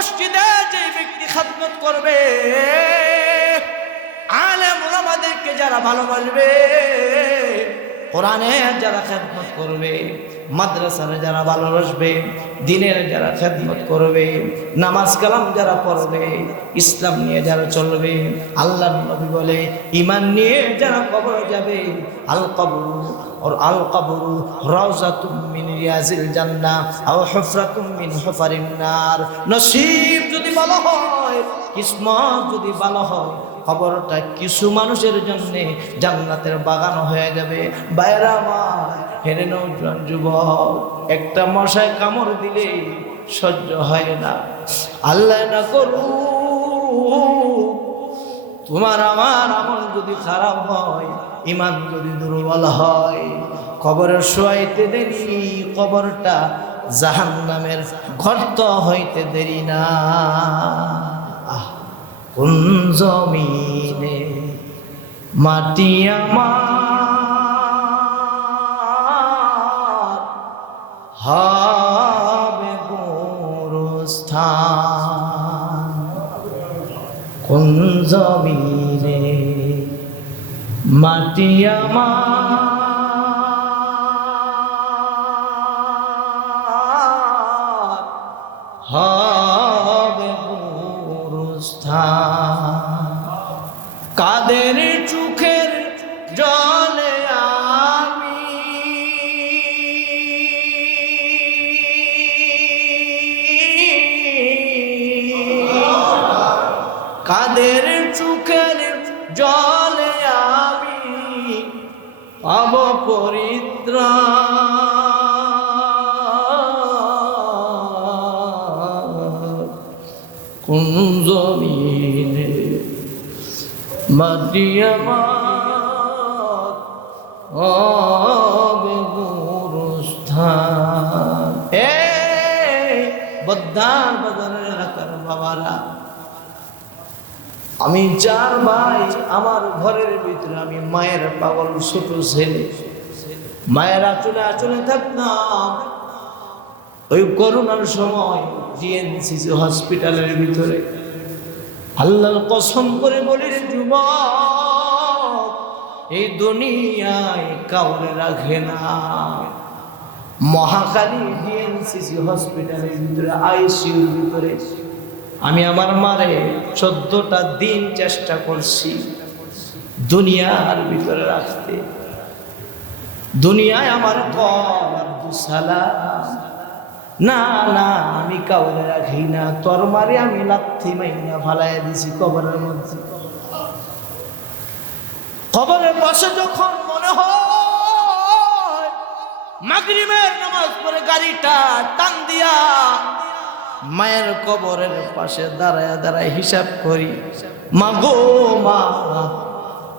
মসজিদে যে ব্যক্তি খাদমত করবে আলেম ওলামাদেরকে যারা ভালোবাসবে কোরআনে যারা খেদমত করবে, মাদ্রাসারে যারা ভালোবাসবে, দিনের যারা খেদমত করবে, নামাজ কালাম যারা পড়বে, ইসলাম নিয়ে যারা চলবে, আল্লাহ নবী বলে ইমান নিয়ে যারা কবর যাবে আল কবর ওর আল কবর রওজাতুম মিন রিয়াজিল জান্নাহ আও হুফরাতুম মিন হুফারিন নার। নসিব যদি ভালো হয়, কিসমত যদি ভালো হয়, খবরটা কিছু মানুষের জন্য জান্নাতের বাগান হয়ে যাবে। বাইরা আমার, হেরে নৌজন যুবক, একটা মশায় কামড় দিলে সহ্য হয় না। আল্লাহ না করু তোমার আমার আমল যদি খারাপ হয় ইমান যদি দুর্বল হয়, কবরের শোয়াইতে দেরি, কবরটা জাহান নামের গর্ত হইতে দেরি না। কোন জমিনে মাটি আমার হবে গোরস্থান? কোন জমিনে মাটি আমার চোখের জলে আমি পাব কোন জমিনে মাটি আমার হবে এ এলাকার বাবারা। আমি চার ভাই, আমার ঘরের ভিতরে আমি মায়ের পাগল ছোট ছেলে। মায়ের আচলে আচলে থাকতাম ওই করোনার সময় জিএনসিসি হসপিটালের ভিতরে আল্লাহর কসম করে বলি রে যুবক, এই দুনিয়ায় কাউরে রাখে না। মহাকালী ডিএনসিসি হসপিটালের ভিতরে আইসিউর ভিতরে আমি আমার মারে চোদ্দটা দিন চেষ্টা করছি দুনিয়ার ভিতরে রাখতে। দুনিয়ায় আমার দুসালা না না, আমি কাউরে রাখি না। তোর মারে আমি লাথি মাইনা ফালাই দিছি কবরের মধ্যে। কবরের পাশে যখন মনে হয়, মাগরিবের নামাজ পড়ে গাড়িটা টান দিয়া মায়ের কবরের পাশে দাঁড়ায় দাঁড়ায় হিসাব করি। মা গো, মা,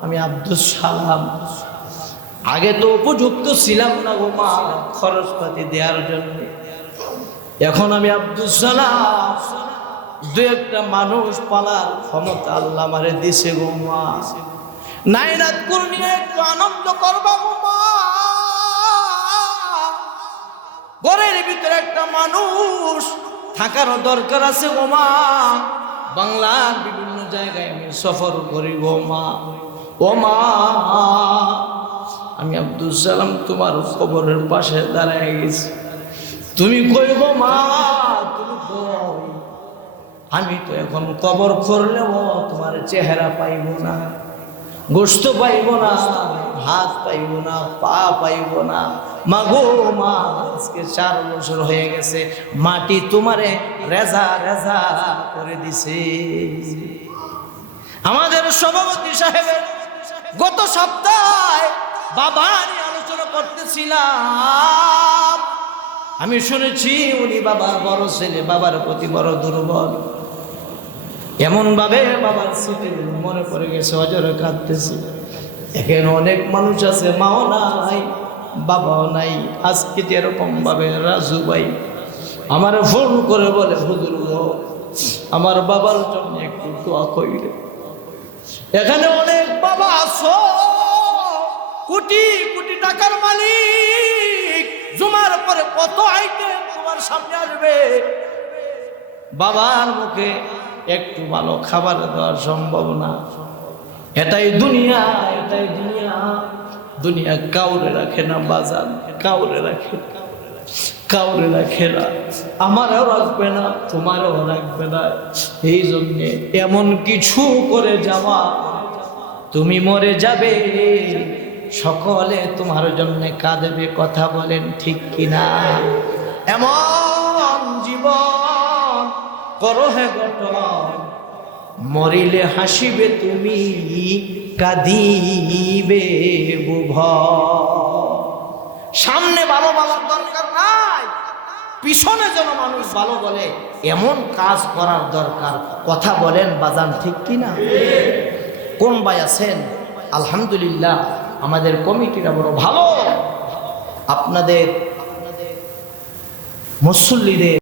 আমি আব্দুল সালাম। আগে তো উপযুক্ত ছিলাম না গো মা, খরচপাতি দেওয়ার জন্য। এখন আমি আব্দুল সালাম। দু একটা মানুষ পালার ক্ষমতা আল্লাহ মারে দিছে গো মা। নাইরাত করে নিয়ে একটু আনন্দ করবা গো মা। ঘরের ভিতরে একটা মানুষ থাকারও দরকার আছে গো মা বাংলার বিভিন্ন জায়গায় আমি সফর করি গো মা ও মা আমি আব্দুল সালাম তোমার কবরের পাশে দাঁড়ায় গেছি। তুমি কই গো, মা? তুমি আমি তো এখন কবর করলেও তোমার চেহারা পাইব না, গোস্ত পাইব না, হাত পাইব না, পা পাইব না। মা গো মা, আজকে চার বছর হয়ে গেছে, মাটি তোমারে রেজা রেজা করে দিছে। আমাদের সভাপতি সাহেবের গত সপ্তাহে বাবা আলোচনা করতেছিলাম। আমি শুনেছি উনি বাবার বড় ছেলে, বাবার প্রতি বড় দুর্বল। এমন ভাবে বাবার স্মৃতিগুলো মনে পড়ে গেছে, অজরে কাঁদতেছি। এখানে অনেক মানুষ আছে, মাও নাই বাবাও নাই, আজকে যেরকম ভাবে রাজু ভাই আমার ফোন করে বলে, হুজুর আমার বাবার জন্য একটু দোয়া কইলে এখানে অনেক বাবা আছো। কোটি কোটি টাকার মালিক, জুমার পরে কত আইটেম তোমার সামনে আসবে? বাবার মুখে একটু ভালো খাবার দেওয়া সম্ভব না। এটাই দুনিয়া এটাই দুনিয়া। দুনিয়া কাউরে রাখে না বাজার কাউরে রাখে। কাউরে রাখে না। আমারও রাখবে না, তোমারও রাখবে না। এই জন্যে এমন কিছু করে যাওয়া। তুমি মরে যাবে। সকলে তোমার জন্য কাঁদবে, কথা বলেন ঠিক কিনা? এমন জীবন করো হে গঠন মরিলে হাসিবে তুমি, কাঁদিবে বুভ। সামনে ভালো বলার দরকার নাই, পিছনে যেন মানুষ ভালো বলে, এমন কাজ করার দরকার। কথা বলেন বাজান ঠিক কিনা? কোন ভাই আছেন? আলহামদুলিল্লাহ, আমাদের কমিটিটা বড় ভালো। আপনাদের মুসল্লিদের